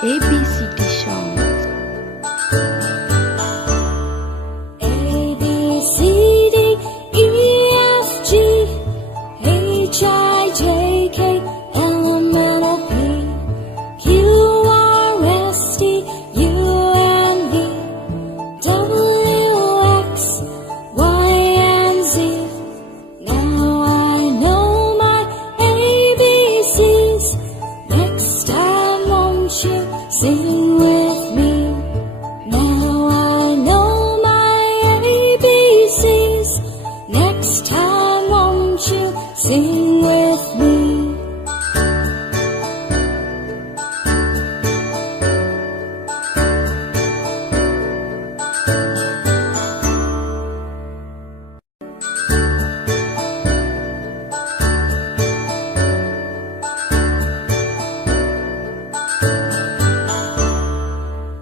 ABCD song. A, B, C, D, E, F, G, H, I, J, K, L, M, N, O, P, Q, R, S, T, U, and V, W, X, Y, and Z. Now I know my ABCs. Next time, won't you sing with me? Now I know my ABCs. Next time, won't you sing with me?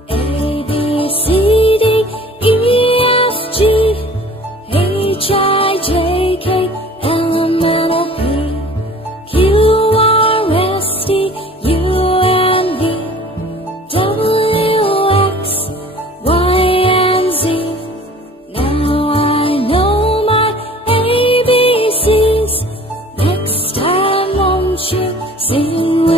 A, B, C, D, E, F, G, H, I, J, K, L, M, N, O, P, Q, R, S, T, U, and V, W, X, Y, and Z. Now I know my ABCs. Next time, won't you sing with me?